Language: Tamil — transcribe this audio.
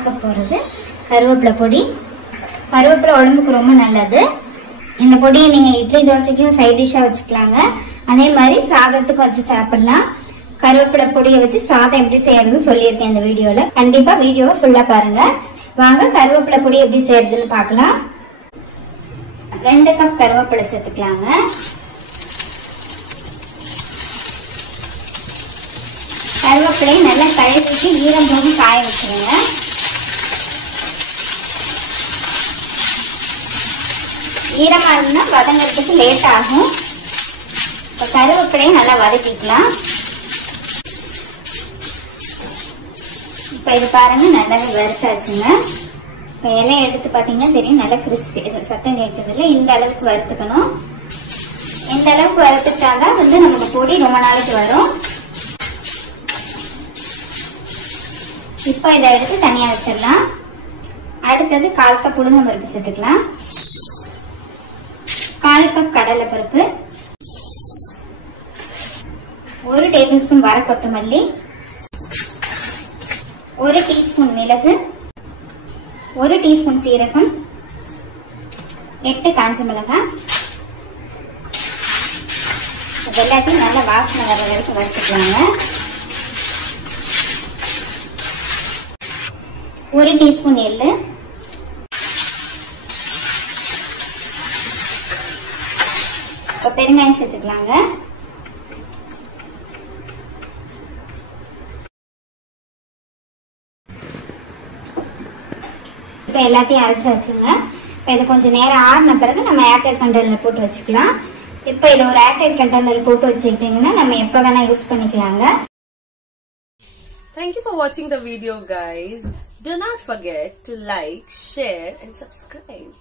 பார்க்க போறது கருவேப்பிலை பொடி. கருவேப்பிலை உடம்புக்கு ரொம்ப நல்லது. இந்த பொடியை நீங்க இட்லி தோசைக்கும் சைட் டிஷ்ஷா வச்சுக்கலாங்க. அதே மாதிரி சாதத்துக்கும் வச்சு சாப்பிடலாம். கருவேப்பிலை பொடியை வச்சு சாதம் எப்படி செய்யறது சொல்லியிருக்கேன் இந்த வீடியோல. கண்டிப்பா வீடியோவை ஃபுல்லா பாருங்க. வாங்க கருவேப்பிலை பொடி எப்படி செய்யறதுன்னு பார்க்கலாம். 2 கப் கருவேப்பிலை சேர்த்துக்கலாங்க. கருவேப்பிலை நல்லா கழுவிட்டு ஈரம் போது காய வச்சுருங்க. ஈரமா இருந்தா வதங்கிறதுக்கு லேட் ஆகும். இப்போ கருவேப்பிலையை நல்லா வதக்கிக்கலாம். இப்போ இது பாருங்க நல்லாவே வறுத்தாச்சுங்க. இப்போ இலையை எடுத்து பார்த்தீங்கன்னா தெரியும் நல்லா கிறிஸ்பி சத்தம் கேட்குதுல. இந்த அளவுக்கு வறுத்துக்கணும். இந்த அளவுக்கு வறுத்துட்டாதான் நமக்கு பொடி ரொம்ப நாளைக்கு வரும். இப்போ இதை எடுத்து தனியா வச்சிடலாம். அடுத்தது 1/4 கப் உளுந்தம் பருப்பு சேர்த்துக்கலாம். 1/4 கப் கடலை பருப்பு, 1 டேபிள் ஸ்பூன் வர கொத்தமல்லி, 1 டீஸ்பூன் மிளகு, 1 டீஸ்பூன் சீரகம், 8 காஞ்ச மிளகாய். எல்லாத்தையும் நல்லா வாசனை வர வரைக்கும் வறுத்துக்கலாங்க. 1 டீஸ்பூன் எள்ளு, இப்போ பெருங்காயம் சேர்த்துக்கலாங்க. இப்போ எல்லாத்தையும் அரைச்சி வச்சுங்க. இப்போ இது கொஞ்சம் நேரம் ஆறின பிறகு நம்ம ஏர்டைட் கண்டெய்னரில் போட்டு வச்சுக்கலாம். இப்போ இதை ஒரு ஏர்டைட் கண்டெய்னரில் போட்டு வச்சுக்கிட்டிங்கன்னா நம்ம எப்போ வேணால் யூஸ் பண்ணிக்கலாங்க. Thank you for watching the video, guys. Do not forget to like, share and subscribe.